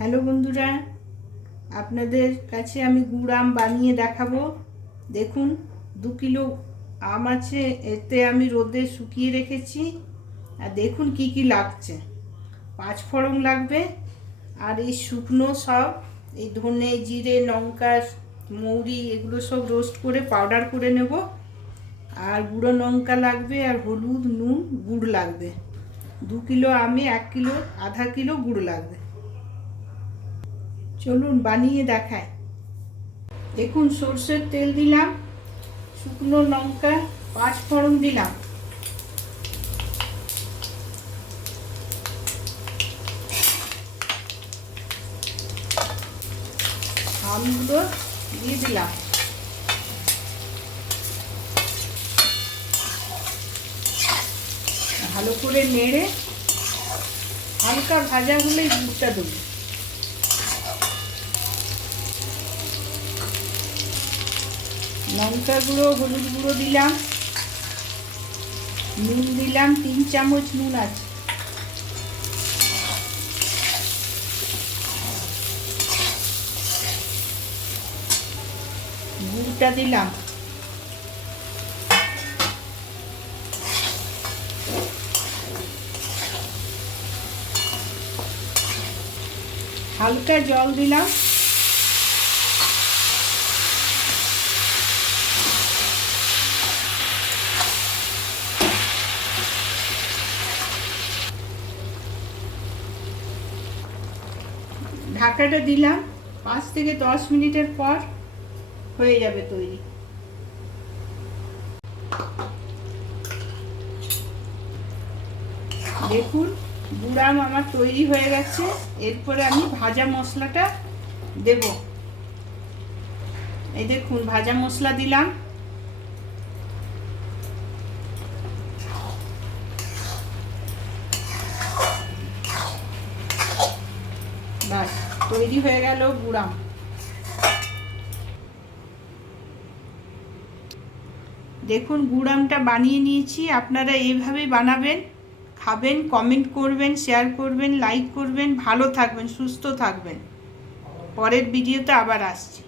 Hello বন্ধুরা, আপনাদের কাছে আমি গুড় আম বানিয়ে দেখাবো। দেখুন 2 কিলো আম আছে, এতে আমি রোদে শুকিয়ে রেখেছি। আর দেখুন কি কি লাগছে। 5 ফোড়ন লাগবে, আর এই শুকনো সব এই ধনে জিরে লঙ্কা মৌরি এগুলো সব রোস্ট করে পাউডার করে নেব। আর গুঁড়ো লঙ্কা লাগবে, আর হলুদ নুন গুড় লাগবে। 2 কিলো আমে 1 কিলো আধা কিলো গুড় লাগবে। চলুন বানিয়ে দেখায়। দেখুন সরষের তেল দিলাম, শুকনো লঙ্কা 5 ফোড়ন দিলাম, আমগুলো দিয়ে দিলাম, ভালো করে নেড়ে হালকা ভাজা হলেই গুড়টা দেবো। লঙ্কা গুঁড়ো হলুদ গুঁড়ো দিলাম, নুন দিলাম 3 চামচ নুন আছে, গুড়টা দিলাম, হালকা জল দিলাম, ঢাকাটা দিলাম। 5 থেকে 10 মিনিটের পর হয়ে যাবে তৈরি। দেখুন গুড় আম আমার তৈরি হয়ে গেছে। এরপরে আমি ভাজা মশলাটা দেব। এই দেখুন ভাজা মশলা দিলাম, বাস তৈরি হয়ে গেল গুড় আম। দেখুন গুড় আমটা বানিয়ে নিয়েছি। আপনারা এইভাবেই বানাবেন, খাবেন, কমেন্ট করবেন, শেয়ার করবেন, লাইক করবেন। ভালো থাকবেন, সুস্থ থাকবেন। পরের ভিডিওতে আবার আসছি।